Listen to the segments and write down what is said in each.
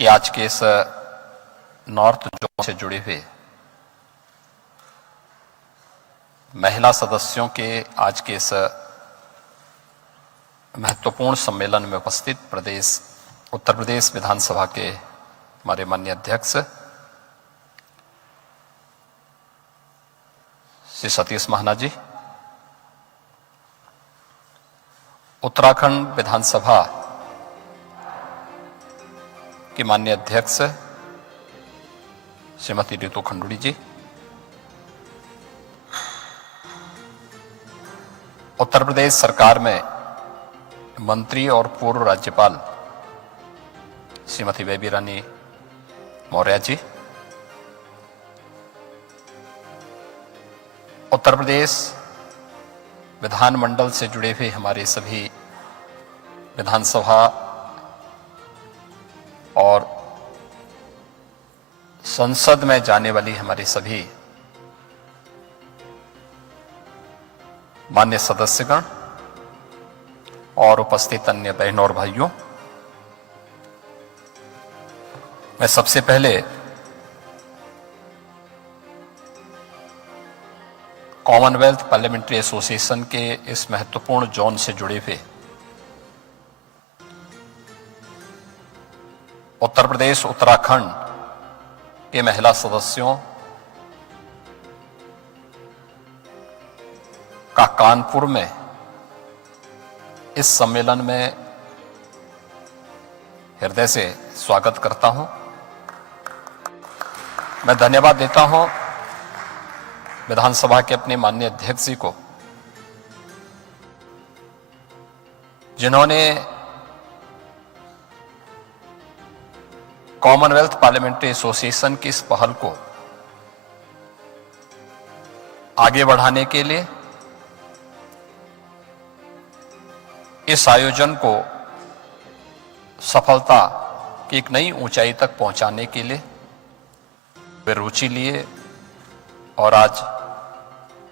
कि आज के इस नॉर्थ जोन से जुड़े हुए महिला सदस्यों के आज के इस महत्वपूर्ण सम्मेलन में उपस्थित उत्तर प्रदेश विधानसभा के हमारे माननीय अध्यक्ष श्री सतीश महाना जी, उत्तराखंड विधानसभा की माननीय अध्यक्ष श्रीमती रितु खंडूड़ी जी, उत्तर प्रदेश सरकार में मंत्री और पूर्व राज्यपाल श्रीमती बेबी रानी मौर्य जी, उत्तर प्रदेश विधानमंडल से जुड़े हुए हमारे सभी विधानसभा और संसद में जाने वाली हमारे सभी मान्य सदस्यगण और उपस्थित अन्य बहनों और भाइयों, मैं सबसे पहले कॉमनवेल्थ पार्लियामेंट्री एसोसिएशन के इस महत्वपूर्ण जोन से जुड़े हुए उत्तर प्रदेश उत्तराखंड के महिला सदस्यों का कानपुर में इस सम्मेलन में हृदय से स्वागत करता हूं। मैं धन्यवाद देता हूं विधानसभा के अपने माननीय अध्यक्ष जी को, जिन्होंने कॉमनवेल्थ पार्लियामेंट्री एसोसिएशन की इस पहल को आगे बढ़ाने के लिए, इस आयोजन को सफलता की एक नई ऊंचाई तक पहुंचाने के लिए वे रुचि लिए और आज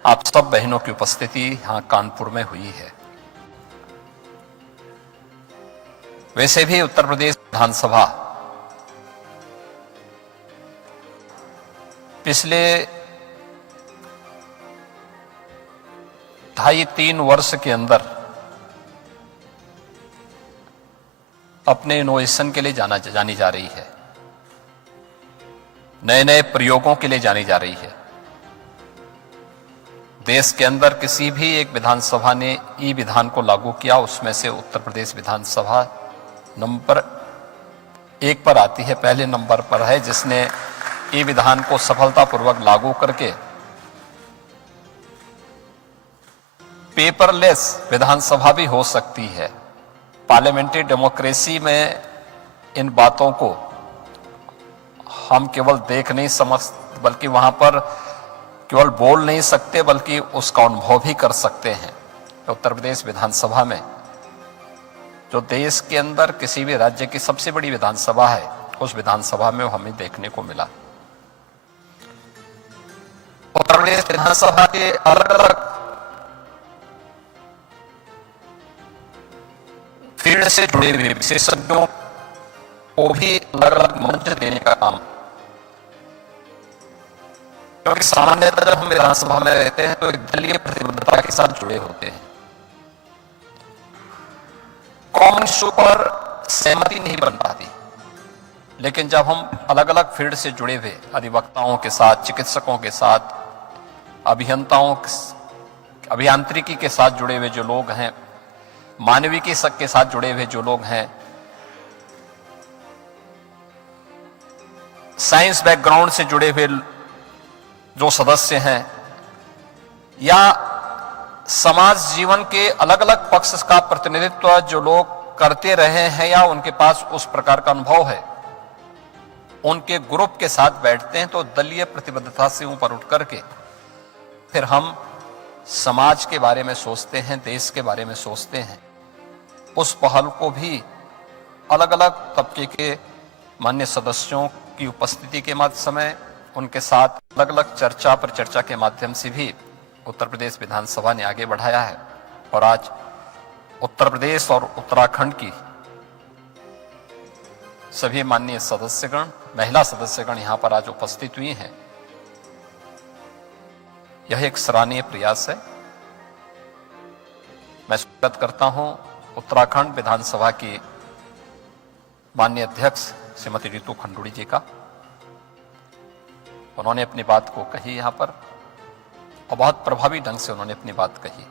आप सब बहनों की उपस्थिति यहां कानपुर में हुई है। वैसे भी उत्तर प्रदेश विधानसभा पिछले 2.5-3 वर्ष के अंदर अपने इनोवेशन के लिए जानी जा रही है, नए नए प्रयोगों के लिए जानी जा रही है। देश के अंदर किसी भी एक विधानसभा ने ई विधान को लागू किया, उसमें से उत्तर प्रदेश विधानसभा नंबर 1 पर आती है, पहले नंबर पर है, जिसने ई विधान को सफलतापूर्वक लागू करके पेपरलेस विधानसभा भी हो सकती है। पार्लियामेंट्री डेमोक्रेसी में इन बातों को हम केवल देख नहीं समझ, बल्कि वहां पर केवल बोल नहीं सकते, बल्कि उसका अनुभव भी कर सकते हैं। तो उत्तर प्रदेश विधानसभा में, जो देश के अंदर किसी भी राज्य की सबसे बड़ी विधानसभा है, उस विधानसभा में हमें देखने को मिला। उत्तर प्रदेश विधानसभा के अलग अलग फील्ड से जुड़े हुए विशेषज्ञों को भी अलग अलग मंच देने का काम, क्योंकि सामान्यतः जब हम विधानसभा में रहते हैं तो एक दलीय प्रतिबद्धता के साथ जुड़े होते हैं, कॉमन इशू पर सहमति नहीं बन पाती। लेकिन जब हम अलग अलग फील्ड से जुड़े हुए अधिवक्ताओं के साथ, चिकित्सकों के साथ, अभियांत्रिकी के साथ जुड़े हुए जो लोग हैं, मानविकी के साथ जुड़े हुए जो लोग हैं, साइंस बैकग्राउंड से जुड़े हुए जो सदस्य हैं, या समाज जीवन के अलग अलग पक्ष का प्रतिनिधित्व जो लोग करते रहे हैं या उनके पास उस प्रकार का अनुभव है, उनके ग्रुप के साथ बैठते हैं तो दलीय प्रतिबद्धता से ऊपर उठ करके फिर हम समाज के बारे में सोचते हैं, देश के बारे में सोचते हैं। उस पहल को भी अलग अलग तबके के मान्य सदस्यों की उपस्थिति के समय उनके साथ अलग अलग चर्चा पर चर्चा के माध्यम से भी उत्तर प्रदेश विधानसभा ने आगे बढ़ाया है। और आज उत्तर प्रदेश और उत्तराखंड की सभी माननीय सदस्यगण, महिला सदस्यगण यहां पर आज उपस्थित हुई हैं, यह एक सराहनीय प्रयास है। मैं स्वागत करता हूं उत्तराखंड विधानसभा की माननीय अध्यक्ष श्रीमती रितु खंडूड़ी जी का। उन्होंने अपनी बात को कही यहां पर और बहुत प्रभावी ढंग से उन्होंने अपनी बात कही।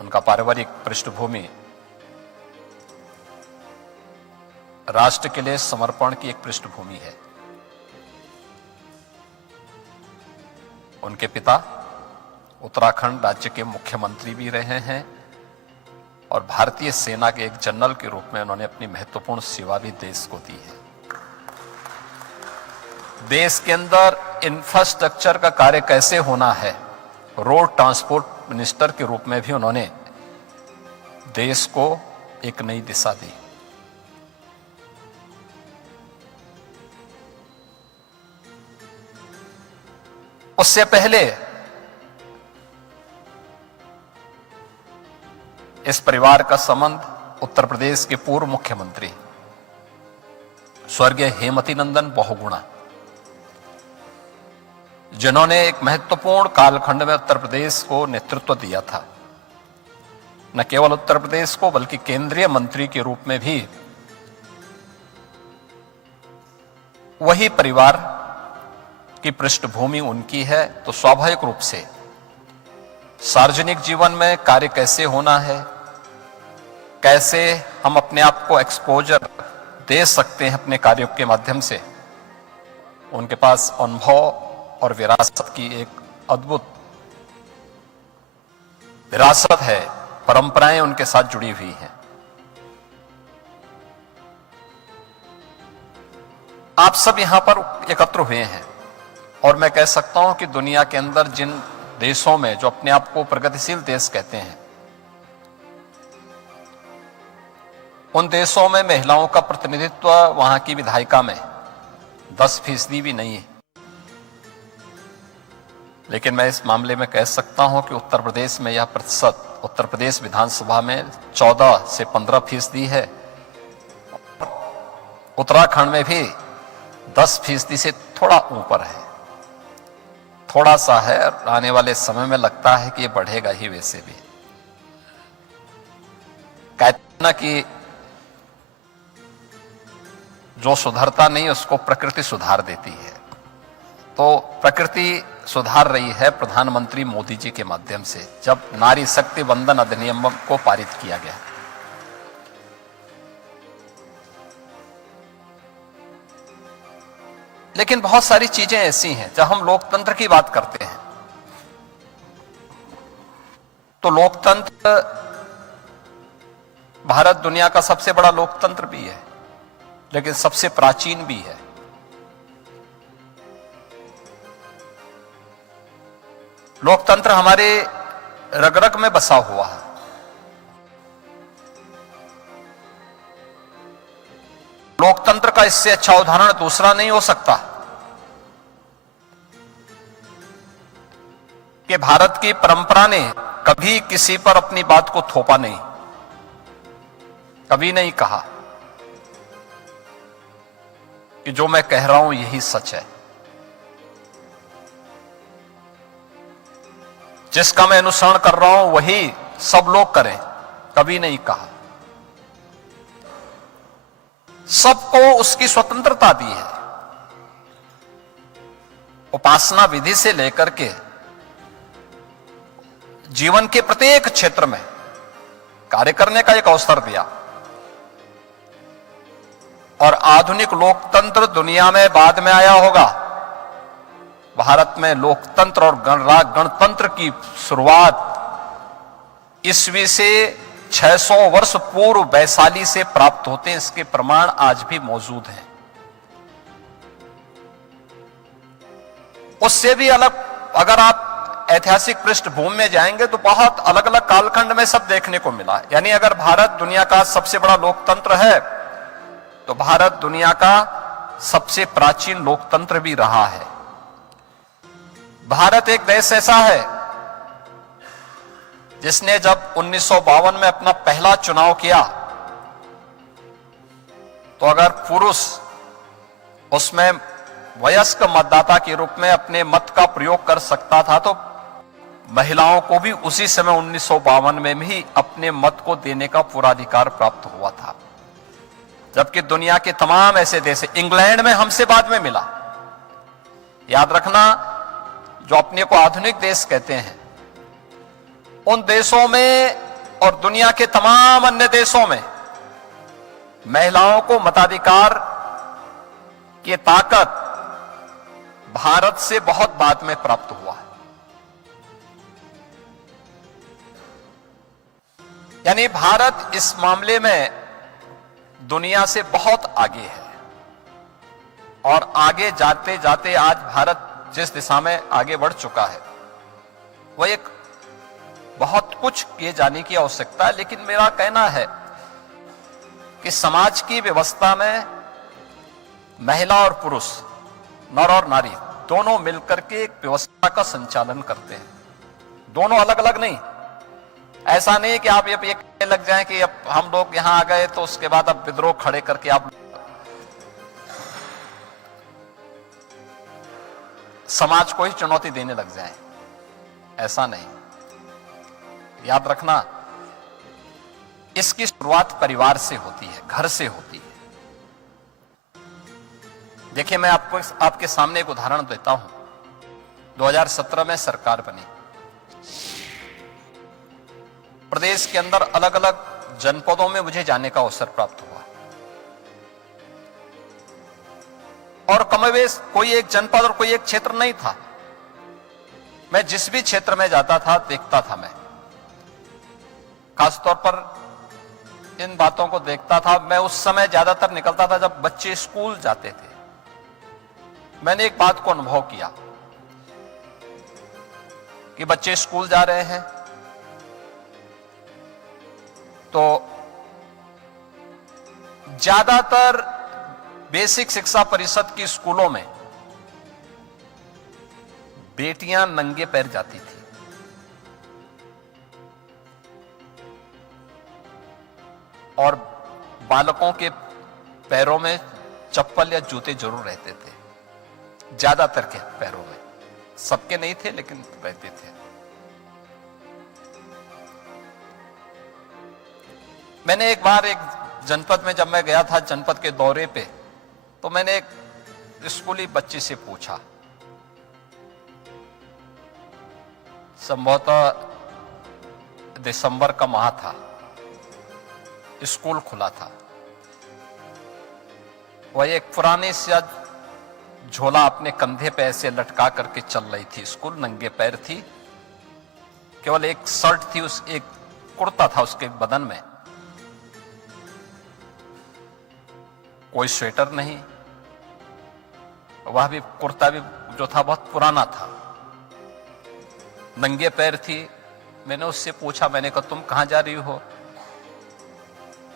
उनका पारिवारिक पृष्ठभूमि राष्ट्र के लिए समर्पण की एक पृष्ठभूमि है। उनके पिता उत्तराखंड राज्य के मुख्यमंत्री भी रहे हैं और भारतीय सेना के एक जनरल के रूप में उन्होंने अपनी महत्वपूर्ण सेवा भी देश को दी है। देश के अंदर इंफ्रास्ट्रक्चर का कार्य कैसे होना है, रोड ट्रांसपोर्ट मिनिस्टर के रूप में भी उन्होंने देश को एक नई दिशा दी। उससे पहले इस परिवार का संबंध उत्तर प्रदेश के पूर्व मुख्यमंत्री स्वर्गीय हेमवती नंदन बहुगुणा, जिन्होंने एक महत्वपूर्ण कालखंड में उत्तर प्रदेश को नेतृत्व दिया था। न केवल उत्तर प्रदेश को बल्कि केंद्रीय मंत्री के रूप में भी वही परिवार की पृष्ठभूमि उनकी है, तो स्वाभाविक रूप से सार्वजनिक जीवन में कार्य कैसे होना है, कैसे हम अपने आप को एक्सपोजर दे सकते हैं अपने कार्यों के माध्यम से, उनके पास अनुभव और विरासत की एक अद्भुत विरासत है, परंपराएं उनके साथ जुड़ी हुई हैं। आप सब यहां पर एकत्र हुए हैं और मैं कह सकता हूं कि दुनिया के अंदर जिन देशों में जो अपने आप को प्रगतिशील देश कहते हैं, उन देशों में महिलाओं का प्रतिनिधित्व वहां की विधायिका में 10% भी नहीं है। लेकिन मैं इस मामले में कह सकता हूं कि उत्तर प्रदेश में यह प्रतिशत उत्तर प्रदेश विधानसभा में 14 से 15% है। उत्तराखंड में भी 10% से थोड़ा ऊपर है, थोड़ा सा है। आने वाले समय में लगता है कि ये बढ़ेगा ही। वैसे भी कहते ना कि जो सुधरता नहीं उसको प्रकृति सुधार देती है, तो प्रकृति सुधार रही है प्रधानमंत्री मोदी जी के माध्यम से, जब नारी शक्ति वंदन अधिनियम को पारित किया गया। लेकिन बहुत सारी चीजें ऐसी हैं, जब हम लोकतंत्र की बात करते हैं तो लोकतंत्र, भारत दुनिया का सबसे बड़ा लोकतंत्र भी है, लेकिन सबसे प्राचीन भी है। लोकतंत्र हमारे रग रग में बसा हुआ है। लोकतंत्र का इससे अच्छा उदाहरण दूसरा नहीं हो सकता कि भारत की परंपरा ने कभी किसी पर अपनी बात को थोपा नहीं, कभी नहीं कहा कि जो मैं कह रहा हूं यही सच है, जिसका मैं अनुसरण कर रहा हूं वही सब लोग करें, कभी नहीं कहा। सबको उसकी स्वतंत्रता दी है। उपासना विधि से लेकर के जीवन के प्रत्येक क्षेत्र में कार्य करने का एक अवसर दिया। और आधुनिक लोकतंत्र दुनिया में बाद में आया होगा। भारत में लोकतंत्र और गणतंत्र की शुरुआत ईस्वी से 600 वर्ष पूर्व वैशाली से प्राप्त होते हैं। इसके प्रमाण आज भी मौजूद हैं। उससे भी अलग अगर आप ऐतिहासिक पृष्ठभूमि में जाएंगे तो बहुत अलग अलग कालखंड में सब देखने को मिला। यानी अगर भारत दुनिया का सबसे बड़ा लोकतंत्र है तो भारत दुनिया का सबसे प्राचीन लोकतंत्र भी रहा है। भारत एक देश ऐसा है जिसने जब 1952 में अपना पहला चुनाव किया तो अगर पुरुष उसमें वयस्क मतदाता के रूप में अपने मत का प्रयोग कर सकता था, तो महिलाओं को भी उसी समय 1952 में भी अपने मत को देने का पूरा अधिकार प्राप्त हुआ था। जबकि दुनिया के तमाम ऐसे देश, इंग्लैंड में हमसे बाद में मिला। याद रखना, जो अपने को आधुनिक देश कहते हैं, उन देशों में और दुनिया के तमाम अन्य देशों में महिलाओं को मताधिकार की ताकत भारत से बहुत बाद में प्राप्त हुआ है। यानी भारत इस मामले में दुनिया से बहुत आगे है, और आगे जाते जाते आज भारत जिस दिशा में आगे बढ़ चुका है, वह एक बहुत कुछ किए जाने की आवश्यकता है। लेकिन मेरा कहना है कि समाज की व्यवस्था में महिला और पुरुष, नर और नारी, दोनों मिलकर के एक व्यवस्था का संचालन करते हैं। दोनों अलग अलग नहीं। ऐसा नहीं कि आप ये कहने लग जाएं कि अब हम लोग यहां आ गए तो उसके बाद अब विद्रोह खड़े करके आप समाज को ही चुनौती देने लग जाएं। ऐसा नहीं। याद रखना, इसकी शुरुआत परिवार से होती है, घर से होती है। देखिए, मैं आपके सामने एक उदाहरण देता हूं। 2017 में सरकार बनी। प्रदेश के अंदर अलग अलग जनपदों में मुझे जाने का अवसर प्राप्त हुआ, और कमोबेश कोई एक जनपद और कोई एक क्षेत्र नहीं था। मैं जिस भी क्षेत्र में जाता था देखता था। मैं खासतौर पर इन बातों को देखता था। मैं उस समय ज्यादातर निकलता था जब बच्चे स्कूल जाते थे। मैंने एक बात को अनुभव किया कि बच्चे स्कूल जा रहे हैं तो ज्यादातर बेसिक शिक्षा परिषद की स्कूलों में बेटियां नंगे पैर जाती थी, और बालकों के पैरों में चप्पल या जूते जरूर रहते थे। ज्यादातर के पैरों में, सबके नहीं थे लेकिन रहते थे। मैंने एक बार एक जनपद में, जब मैं गया था जनपद के दौरे पे, तो मैंने एक स्कूली बच्ची से पूछा। संभवतः दिसंबर का माह था, स्कूल खुला था। वह एक पुरानी सा झोला अपने कंधे पे ऐसे लटका करके चल रही थी स्कूल, नंगे पैर थी। केवल एक शर्ट थी, उस एक कुर्ता था उसके बदन में, कोई स्वेटर नहीं। वह भी कुर्ता भी जो था बहुत पुराना था, नंगे पैर थी। मैंने उससे पूछा, मैंने कहा तुम कहां जा रही हो?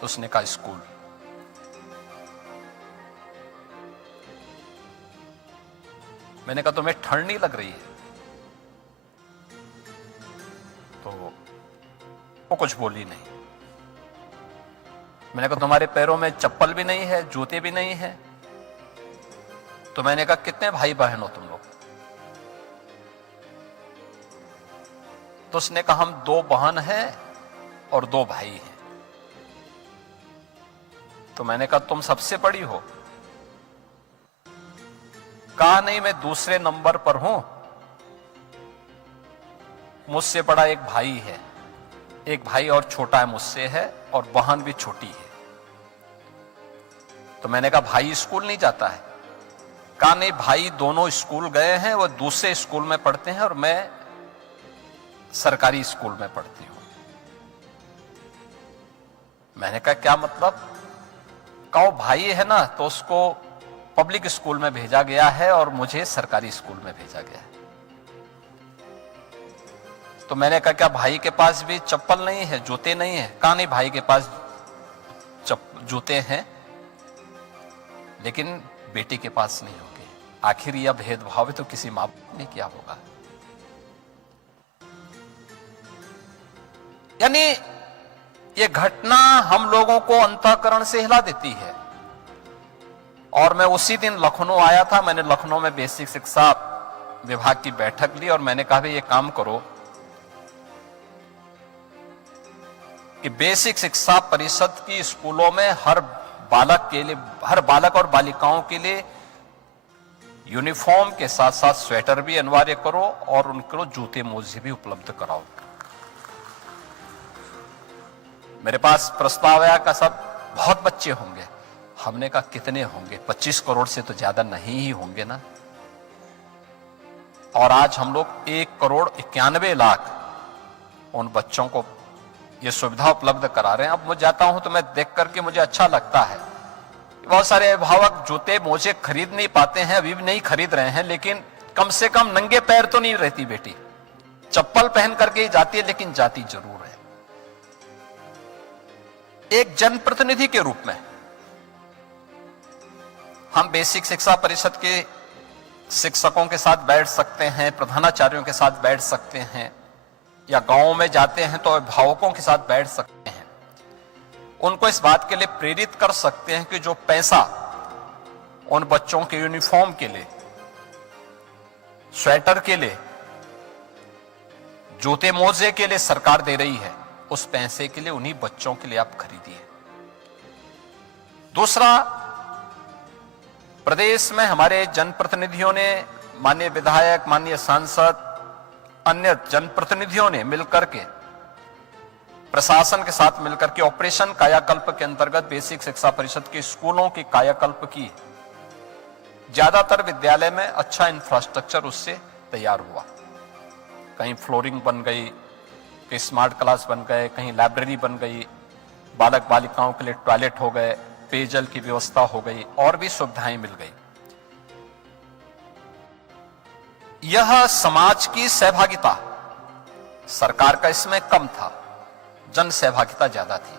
उसने कहा स्कूल। मैंने कहा तुम्हें ठंड नहीं लग रही है? तो वो कुछ बोली नहीं। मैंने कहा तुम्हारे पैरों में चप्पल भी नहीं है, जूते भी नहीं है? तो मैंने कहा कितने भाई बहन हो तुम लोग? तो उसने कहा हम 2 बहन हैं और 2 भाई हैं। तो मैंने कहा तुम सबसे बड़ी हो? कहा नहीं, मैं दूसरे नंबर पर हूं, मुझसे बड़ा एक भाई है, एक भाई और छोटा है मुझसे है, और बहन भी छोटी है। तो मैंने कहा भाई स्कूल नहीं जाता है? कहा नहीं, भाई दोनों स्कूल गए हैं, वो दूसरे स्कूल में पढ़ते हैं और मैं सरकारी स्कूल में पढ़ती हूं। मैंने कहा क्या मतलब? कहो भाई है ना, तो उसको पब्लिक स्कूल में भेजा गया है और मुझे सरकारी स्कूल में भेजा गया है। तो मैंने कहा क्या भाई के पास भी चप्पल नहीं है, जूते नहीं है? कहा नहीं, भाई के पास जूते हैं लेकिन बेटी के पास नहीं होंगे। आखिर यह भेदभाव भी तो किसी मां बाप ने किया होगा। यानी यह घटना हम लोगों को अंतःकरण से हिला देती है। और मैं उसी दिन लखनऊ आया था। मैंने लखनऊ में बेसिक शिक्षा विभाग की बैठक ली और मैंने कहा भाई ये काम करो कि बेसिक शिक्षा परिषद की स्कूलों में हर बालक और बालिकाओं के लिए यूनिफॉर्म के साथ साथ स्वेटर भी अनिवार्य करो और उनको जूते मोजे भी उपलब्ध कराओ। मेरे पास प्रस्ताव आया का सब बहुत बच्चे होंगे। हमने कहा कितने होंगे? 25 करोड़ से तो ज्यादा नहीं ही होंगे ना। और आज हम लोग 1,91,00,000 उन बच्चों को ये सुविधा उपलब्ध करा रहे हैं। अब मैं जाता हूं तो मैं देख करके मुझे अच्छा लगता है। बहुत सारे अभिभावक जूते मोजे खरीद नहीं पाते हैं, अभी भी नहीं खरीद रहे हैं, लेकिन कम से कम नंगे पैर तो नहीं रहती बेटी। चप्पल पहन करके ही जाती है, लेकिन जाती जरूर है। एक जनप्रतिनिधि के रूप में हम बेसिक शिक्षा परिषद के शिक्षकों के साथ बैठ सकते हैं, प्रधानाचार्यों के साथ बैठ सकते हैं, या गांवों में जाते हैं तो अभिभावकों के साथ बैठ सकते हैं। उनको इस बात के लिए प्रेरित कर सकते हैं कि जो पैसा उन बच्चों के यूनिफॉर्म के लिए, स्वेटर के लिए, जूते मोजे के लिए सरकार दे रही है, उस पैसे के लिए उन्हीं बच्चों के लिए आप खरीदिए। दूसरा, प्रदेश में हमारे जनप्रतिनिधियों ने, माननीय विधायक, माननीय सांसद, अन्य जनप्रतिनिधियों ने मिलकर के, प्रशासन के साथ मिलकर के ऑपरेशन कायाकल्प के अंतर्गत बेसिक शिक्षा परिषद के स्कूलों की कायाकल्प की। ज्यादातर विद्यालय में अच्छा इंफ्रास्ट्रक्चर उससे तैयार हुआ। कहीं फ्लोरिंग बन गई, कहीं स्मार्ट क्लास बन गए, कहीं लाइब्रेरी बन गई, बालक बालिकाओं के लिए टॉयलेट हो गए, पेयजल की व्यवस्था हो गई और भी सुविधाएं मिल गई। यह समाज की सहभागिता, सरकार का इसमें कम था, जन सहभागिता ज्यादा थी।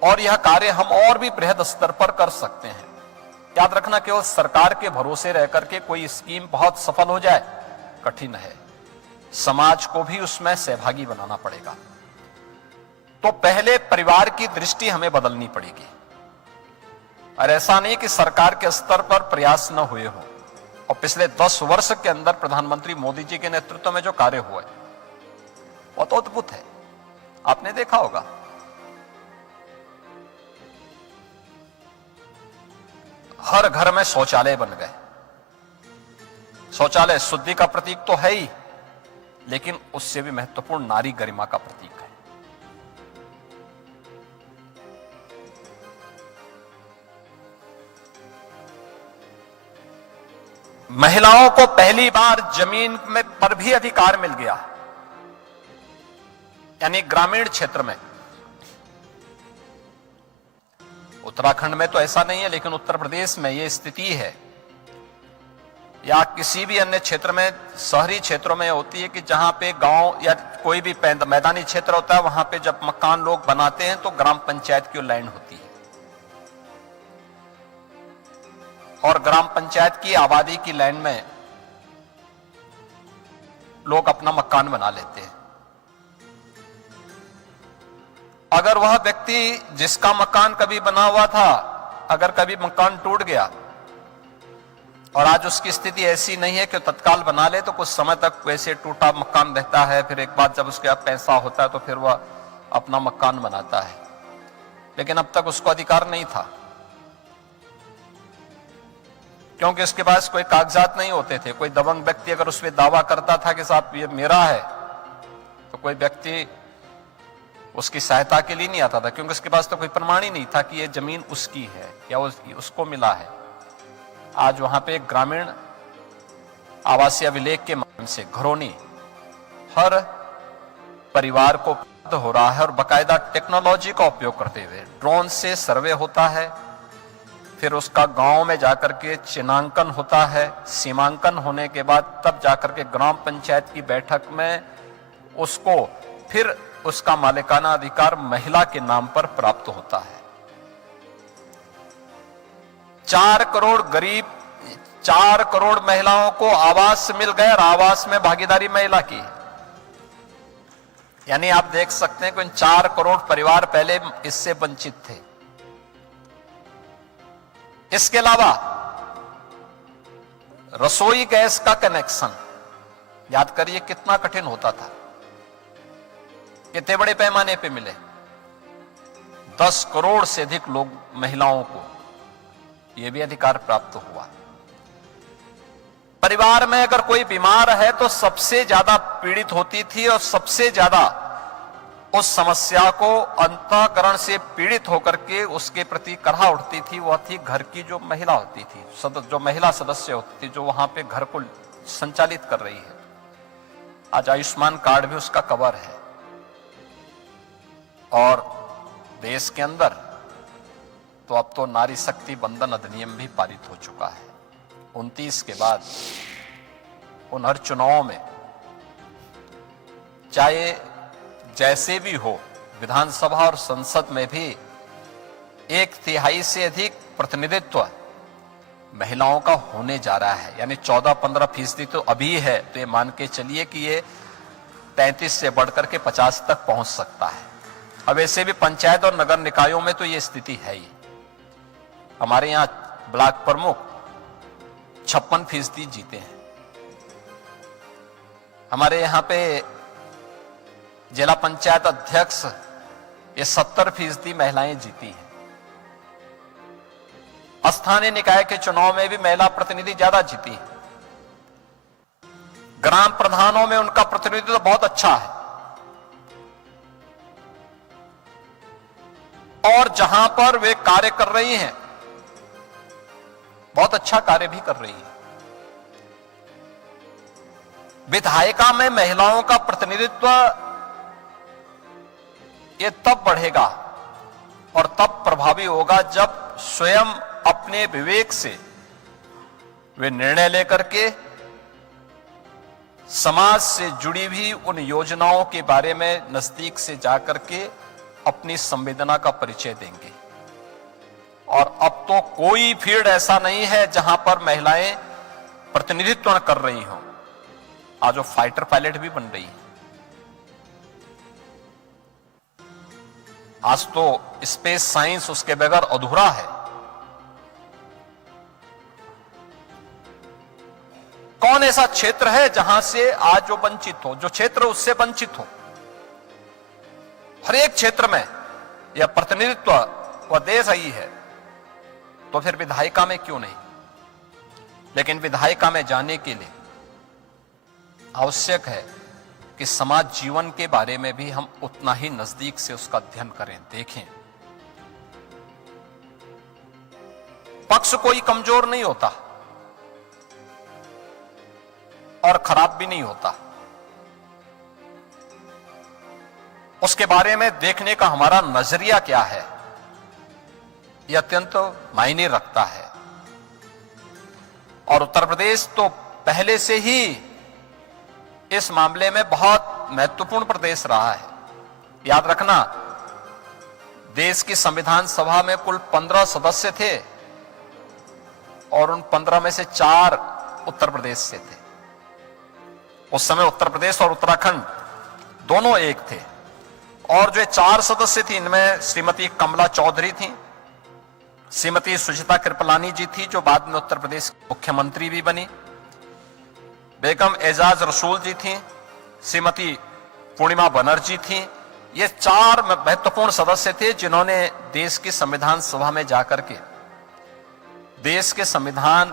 और यह कार्य हम और भी बृहद स्तर पर कर सकते हैं। याद रखना, केवल सरकार के भरोसे रह करके कोई स्कीम बहुत सफल हो जाए कठिन है। समाज को भी उसमें सहभागी बनाना पड़ेगा। तो पहले परिवार की दृष्टि हमें बदलनी पड़ेगी। और ऐसा नहीं कि सरकार के स्तर पर प्रयास न हुए हो। और पिछले 10 वर्ष के अंदर प्रधानमंत्री मोदी जी के नेतृत्व में जो कार्य हुए वो तो अद्भुत है, आपने देखा होगा। हर घर में शौचालय बन गए। शौचालय शुद्धि का प्रतीक तो है ही, लेकिन उससे भी महत्वपूर्ण नारी गरिमा का प्रतीक है। महिलाओं को पहली बार जमीन में पर भी अधिकार मिल गया, यानी ग्रामीण क्षेत्र में। उत्तराखंड में तो ऐसा नहीं है, लेकिन उत्तर प्रदेश में यह स्थिति है, या किसी भी अन्य क्षेत्र में, शहरी क्षेत्रों में होती है कि जहां पे गांव या कोई भी मैदानी क्षेत्र होता है, वहां पे जब मकान लोग बनाते हैं तो ग्राम पंचायत की लाइन होती है और ग्राम पंचायत की आबादी की लाइन में लोग अपना मकान बना लेते हैं। अगर वह व्यक्ति जिसका मकान कभी बना हुआ था, अगर कभी मकान टूट गया और आज उसकी स्थिति ऐसी नहीं है कि तत्काल बना ले, तो कुछ समय तक वैसे टूटा मकान रहता है। फिर एक बार जब उसके पास पैसा होता है तो फिर वह अपना मकान बनाता है, लेकिन अब तक उसको अधिकार नहीं था, क्योंकि उसके पास कोई कागजात नहीं होते थे। कोई दबंग व्यक्ति अगर उस पर दावा करता था कि साहब ये मेरा है, तो कोई व्यक्ति उसकी सहायता के लिए नहीं आता था, क्योंकि उसके पास तो कोई प्रमाण ही नहीं था कि ये जमीन उसकी है या उसको मिला है। आज वहां पे एक ग्रामीण आवासीय अभिलेख के माध्यम से घरोनी हर परिवार को उपलब्ध हो रहा है, और बाकायदा टेक्नोलॉजी का उपयोग करते हुए ड्रोन से सर्वे होता है, फिर उसका गांव में जाकर के चिन्हांकन होता है, सीमांकन होने के बाद तब जाकर के ग्राम पंचायत की बैठक में उसको फिर उसका मालिकाना अधिकार महिला के नाम पर प्राप्त होता है। 4 करोड़ गरीब, 4 करोड़ महिलाओं को आवास मिल गए, और आवास में भागीदारी महिला की। यानी आप देख सकते हैं कि 4 करोड़ परिवार पहले इससे वंचित थे। इसके अलावा रसोई गैस का कनेक्शन, याद करिए कितना कठिन होता था, कितने बड़े पैमाने पे मिले। 10 करोड़ से अधिक लोग, महिलाओं को यह भी अधिकार प्राप्त हुआ। परिवार में अगर कोई बीमार है तो सबसे ज्यादा पीड़ित होती थी और सबसे ज्यादा उस समस्या को अंतःकरण से पीड़ित होकर के उसके प्रति करहा उठती थी, वह थी घर की जो महिला होती थी, जो महिला सदस्य होती थी, जो वहां पे घर को संचालित कर रही है। आज आयुष्मान कार्ड भी उसका कवर है। और देश के अंदर तो अब तो नारी शक्ति बंधन अधिनियम भी पारित हो चुका है। 29 के बाद उन हर चुनावों में, चाहे जैसे भी हो, विधानसभा और संसद में भी 1/3 से अधिक प्रतिनिधित्व महिलाओं का होने जा रहा है। यानी 14-15% तो अभी है, तो ये मान के चलिए कि ये 33 से बढ़कर के 50 तक पहुंच सकता है। अब ऐसे भी पंचायत और नगर निकायों में तो ये स्थिति है ही। हमारे यहां ब्लॉक प्रमुख 56% जीते हैं। हमारे यहां पे जिला पंचायत अध्यक्ष ये 70% महिलाएं जीती हैं। स्थानीय निकाय के चुनाव में भी महिला प्रतिनिधि ज्यादा जीती है। ग्राम प्रधानों में उनका प्रतिनिधित्व बहुत अच्छा है। और जहां पर वे कार्य कर रही हैं, बहुत अच्छा कार्य भी कर रही है। विधायिका में महिलाओं का प्रतिनिधित्व ये तब बढ़ेगा और तब प्रभावी होगा जब स्वयं अपने विवेक से वे निर्णय लेकर के समाज से जुड़ी हुई उन योजनाओं के बारे में नजदीक से जाकर के अपनी संवेदना का परिचय देंगे। और अब तो कोई फील्ड ऐसा नहीं है जहां पर महिलाएं प्रतिनिधित्व कर रही हों। आज वो फाइटर पायलट भी बन रही है। आज तो स्पेस साइंस उसके बगैर अधूरा है। कौन ऐसा क्षेत्र है जहां से आज जो वंचित हो, जो क्षेत्र उससे वंचित हो? हर एक क्षेत्र में यह प्रतिनिधित्व वह दे रही है, तो फिर विधायिका में क्यों नहीं? लेकिन विधायिका में जाने के लिए आवश्यक है कि समाज जीवन के बारे में भी हम उतना ही नजदीक से उसका अध्ययन करें, देखें। पक्ष कोई कमजोर नहीं होता और खराब भी नहीं होता। उसके बारे में देखने का हमारा नजरिया क्या है, यह अत्यंत मायने रखता है। और उत्तर प्रदेश तो पहले से ही इस मामले में बहुत महत्वपूर्ण प्रदेश रहा है। याद रखना, देश की संविधान सभा में कुल 15 सदस्य थे और उन 15 में से 4 उत्तर प्रदेश से थे। उस समय उत्तर प्रदेश और उत्तराखंड दोनों एक थे। और जो 4 सदस्य थी, इनमें श्रीमती कमला चौधरी थी, श्रीमती सुचिता कृपलानी जी थी जो बाद में उत्तर प्रदेश की मुख्यमंत्री भी बनी, बेगम एजाज रसूल जी थी, श्रीमती पूर्णिमा बनर्जी थी। ये 4 महत्वपूर्ण सदस्य थे जिन्होंने देश की संविधान सभा में जाकर के देश के संविधान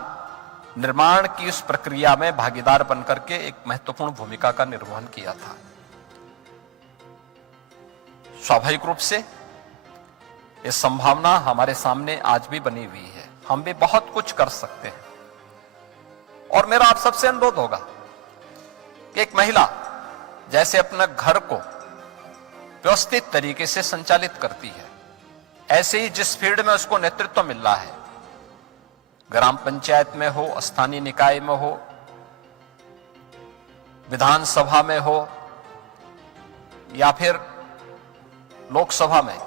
निर्माण की उस प्रक्रिया में भागीदार बनकर के एक महत्वपूर्ण भूमिका का निर्वहन किया था। स्वाभाविक रूप से ये संभावना हमारे सामने आज भी बनी हुई है। हम भी बहुत कुछ कर सकते हैं। और मेरा आप सबसे अनुरोध होगा कि एक महिला जैसे अपने घर को व्यवस्थित तरीके से संचालित करती है, ऐसे ही जिस फील्ड में उसको नेतृत्व मिल रहा है, ग्राम पंचायत में हो, स्थानीय निकाय में हो, विधानसभा में हो या फिर लोकसभा में,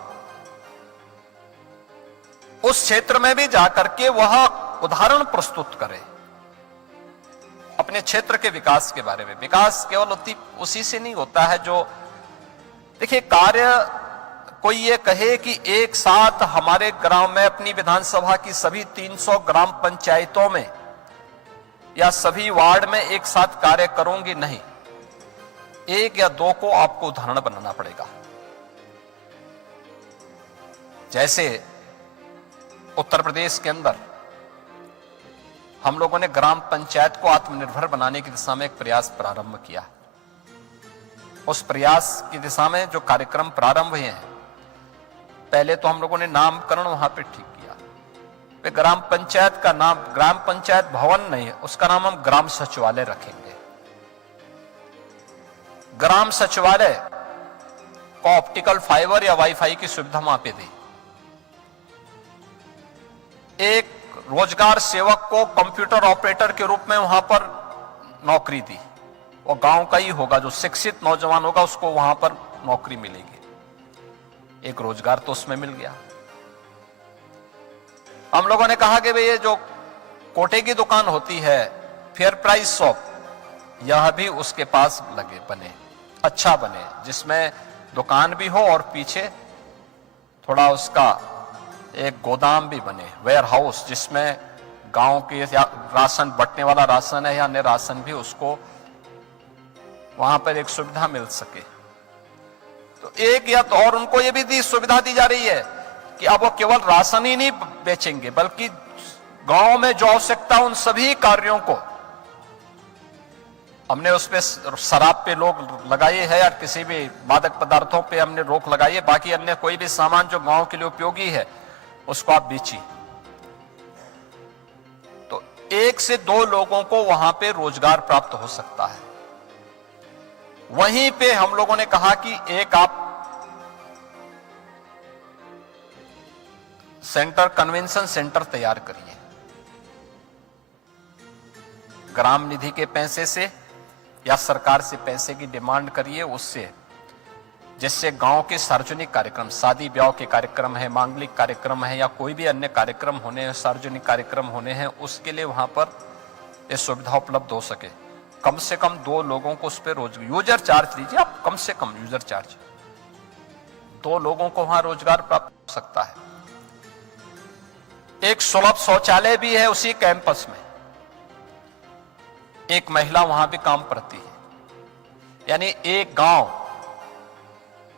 उस क्षेत्र में भी जाकर के वह उदाहरण प्रस्तुत करे अपने क्षेत्र के विकास के बारे में। विकास केवल उसी से नहीं होता है जो, देखिए, कार्य कोई ये कहे कि एक साथ हमारे ग्राम में अपनी विधानसभा की सभी 300 ग्राम पंचायतों में या सभी वार्ड में एक साथ कार्य करूंगी, नहीं, एक या दो को आपको उदाहरण बनाना पड़ेगा। जैसे उत्तर प्रदेश के अंदर हम लोगों ने ग्राम पंचायत को आत्मनिर्भर बनाने की दिशा में एक प्रयास प्रारंभ किया। उस प्रयास की दिशा में जो कार्यक्रम प्रारंभ हुए हैं, पहले तो हम लोगों ने नामकरण वहां पे ठीक किया। वे ग्राम पंचायत का नाम ग्राम पंचायत भवन नहीं है, उसका नाम हम ग्राम सचिवालय रखेंगे। ग्राम सचिवालय को ऑप्टिकल फाइबर या वाईफाई की सुविधा वहां पे दी। एक रोजगार सेवक को कंप्यूटर ऑपरेटर के रूप में वहां पर नौकरी दी। वो गांव का ही होगा, जो शिक्षित नौजवान होगा उसको वहां पर नौकरी मिलेगी। एक रोजगार तो उसमें मिल गया। हम लोगों ने कहा कि भाई ये जो कोटे की दुकान होती है, फेयर प्राइस शॉप, यह भी उसके पास लगे बने, अच्छा बने, जिसमें दुकान भी हो और पीछे थोड़ा उसका एक गोदाम भी बने, वेयर हाउस, जिसमें गांव के राशन बंटने वाला राशन है या अन्य राशन भी उसको वहां पर एक सुविधा मिल सके। तो एक या तो और उनको ये भी दी सुविधा दी जा रही है कि अब वो केवल राशन ही नहीं बेचेंगे, बल्कि गांव में जो आवश्यकता उन सभी कार्यों को हमने उस पे शराब पे रोक लगाई है या किसी भी मादक पदार्थों पे हमने रोक लगाई है। बाकी अन्य कोई भी सामान जो गांव के लिए उपयोगी है उसको आप बेचिए। तो एक से दो लोगों को वहां पे रोजगार प्राप्त हो सकता है। वहीं पे हम लोगों ने कहा कि एक आप सेंटर, कन्वेंशन सेंटर तैयार करिए, ग्राम निधि के पैसे से या सरकार से पैसे की डिमांड करिए उससे, जिससे गांव के सार्वजनिक कार्यक्रम, शादी ब्याह के कार्यक्रम है, मांगलिक कार्यक्रम है या कोई भी अन्य कार्यक्रम होने हैं, सार्वजनिक कार्यक्रम होने हैं, उसके लिए वहां पर यह सुविधा उपलब्ध हो सके। कम से कम दो लोगों को उस पर रोजगार, यूजर चार्ज लीजिए आप, कम से कम यूजर चार्ज, दो लोगों को वहां रोजगार प्राप्त हो सकता है। एक सुलभ शौचालय भी है उसी कैंपस में, एक महिला वहां भी काम करती है। यानी एक गांव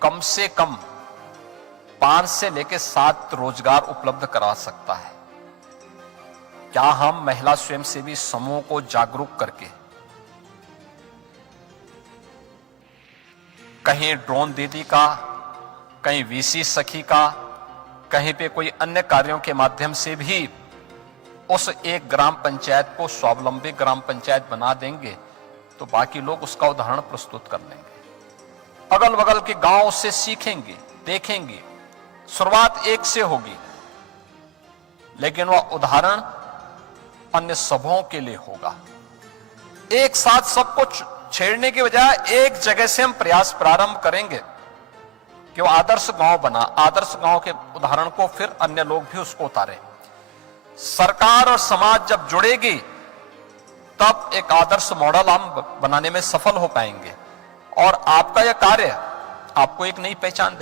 कम से कम 5 से लेकर 7 रोजगार उपलब्ध करा सकता है। क्या हम महिला स्वयंसेवी समूह को जागरूक करके, कहीं ड्रोन दीदी का, कहीं वीसी सखी का, कहीं पे कोई अन्य कार्यों के माध्यम से भी उस एक ग्राम पंचायत को स्वावलंबी ग्राम पंचायत बना देंगे तो बाकी लोग उसका उदाहरण प्रस्तुत कर लेंगे। अगल बगल के गांव से सीखेंगे, देखेंगे। शुरुआत एक से होगी, लेकिन वह उदाहरण अन्य सबों के लिए होगा। एक साथ सबको छेड़ने की बजाय एक जगह से हम प्रयास प्रारंभ करेंगे कि वो आदर्श गांव बना, आदर्श गांव के उदाहरण को फिर अन्य लोग भी उसको उतारें। सरकार और समाज जब जुड़ेगी तब एक आदर्श मॉडल हम बनाने में सफल हो पाएंगे और आपका यह कार्य आपको एक नई पहचान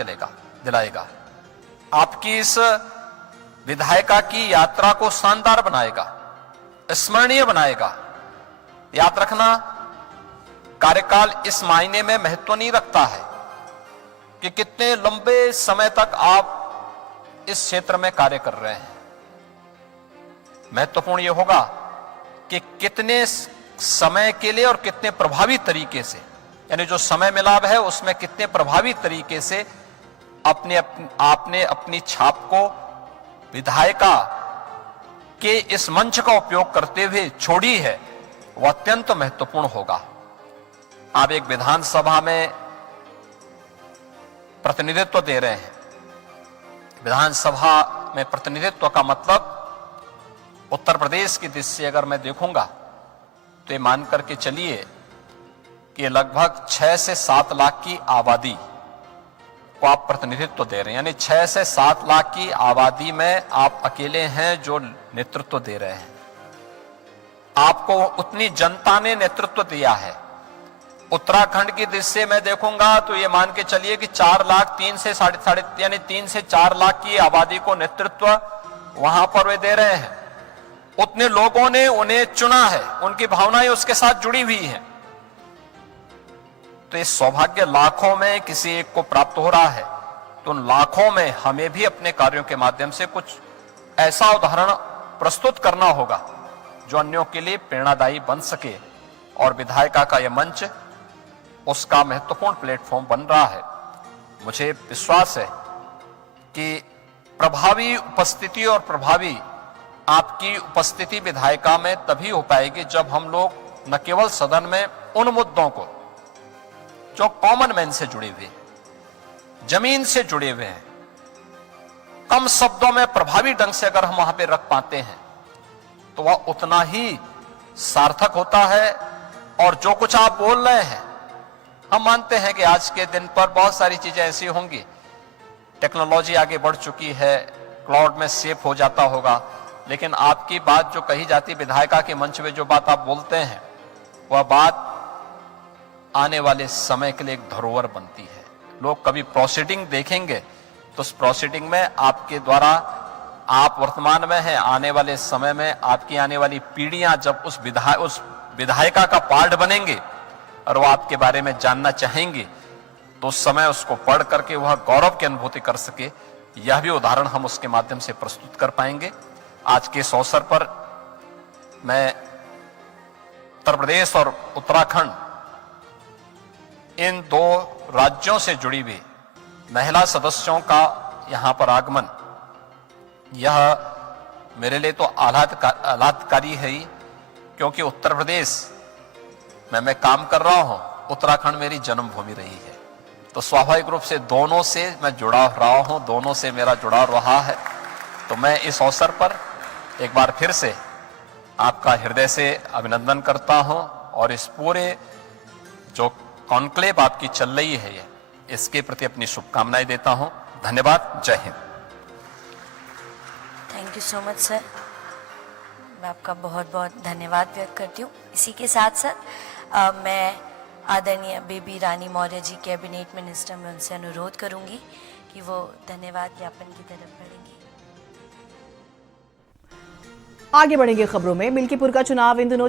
दिलाएगा, आपकी इस विधायिका की यात्रा को शानदार बनाएगा, स्मरणीय बनाएगा। याद रखना, कार्यकाल इस मायने में महत्व नहीं रखता है कि कितने लंबे समय तक आप इस क्षेत्र में कार्य कर रहे हैं। महत्वपूर्ण यह होगा कि कितने समय के लिए और कितने प्रभावी तरीके से, यानी जो समय मिला है उसमें कितने प्रभावी तरीके से आपने अपनी छाप को विधायिका के इस मंच का उपयोग करते हुए छोड़ी है, वह अत्यंत महत्वपूर्ण होगा। आप एक विधानसभा में प्रतिनिधित्व दे रहे हैं। विधानसभा में प्रतिनिधित्व का मतलब उत्तर प्रदेश की दृष्टि से अगर मैं देखूंगा तो ये मान करके चलिए कि लगभग 6 से 7 लाख की आबादी को आप प्रतिनिधित्व दे रहे हैं। यानी 6 से 7 लाख की आबादी में आप अकेले हैं जो नेतृत्व दे रहे हैं। आपको उतनी जनता ने नेतृत्व दिया है, उत्तराखंड की दृष्टि से मैं देखूंगा तो ये मान के चलिए कि 4 लाख 3 से साढ़े यानी 3 से 4 लाख की आबादी को नेतृत्व वहां पर वे दे रहे हैं। उतने लोगों ने उन्हें चुना है, उनकी भावनाएं उसके साथ जुड़ी हुई हैं। तो इस सौभाग्य लाखों में किसी एक को प्राप्त हो रहा है, तो उन लाखों में हमें भी अपने कार्यों के माध्यम से कुछ ऐसा उदाहरण प्रस्तुत करना होगा जो अन्यों के लिए प्रेरणादायी बन सके। और विधायिका का यह मंच उसका महत्वपूर्ण प्लेटफॉर्म बन रहा है। मुझे विश्वास है कि प्रभावी उपस्थिति और प्रभावी आपकी उपस्थिति विधायिका में तभी हो पाएगी जब हम लोग न केवल सदन में उन मुद्दों को जो कॉमन मैन से जुड़े हुए, जमीन से जुड़े हुए हैं, कम शब्दों में प्रभावी ढंग से अगर हम वहां पे रख पाते हैं तो वह उतना ही सार्थक होता है। और जो कुछ आप बोल रहे हैं, हम मानते हैं कि आज के दिन पर बहुत सारी चीजें ऐसी होंगी, टेक्नोलॉजी आगे बढ़ चुकी है, क्लाउड में सेव हो जाता होगा, लेकिन आपकी बात जो कही जाती विधायिका के मंच में जो बात आप बोलते हैं, वह बात आने वाले समय के लिए एक धरोहर बनती है। लोग कभी प्रोसीडिंग देखेंगे तो उस प्रोसीडिंग में आपके द्वारा, आप वर्तमान में हैं, आने वाले समय में आपकी आने वाली पीढ़ियां जब उस विधायिका का पार्ट बनेंगे और वो आपके बारे में जानना चाहेंगे तो उस समय उसको पढ़ करके वह गौरव की अनुभूति कर सके, यह भी उदाहरण हम उसके माध्यम से प्रस्तुत कर पाएंगे। आज के इस अवसर पर मैं उत्तर प्रदेश और उत्तराखंड, इन 2 राज्यों से जुड़ी हुई महिला सदस्यों का यहां पर आगमन, यह मेरे लिए तो आह्लादकारी है ही, क्योंकि उत्तर प्रदेश में मैं काम कर रहा हूं, उत्तराखंड मेरी जन्मभूमि रही है, तो स्वाभाविक रूप से दोनों से मैं जुड़ा रहा हूं, दोनों से मेरा जुड़ाव रहा है। तो मैं इस अवसर पर एक बार फिर से आपका हृदय से अभिनंदन करता हूं और इस पूरे जो कॉन्क्लेव आपकी चल रही है इसके प्रति अपनी शुभकामनाएं देता हूं। धन्यवाद। जय Hind. Thank you so much sir, मैं आपका बहुत बहुत धन्यवाद व्यक्त करती हूँ। इसी के साथ साथ मैं आदरणीय बेबी रानी मौर्य जी कैबिनेट मिनिस्टर में उनसे अनुरोध करूंगी कि वो धन्यवाद ज्ञापन की तरफ बढ़ेंगे। आगे बढ़ेंगे खबरों में। मिल्कीपुर का चुनाव इन दिनों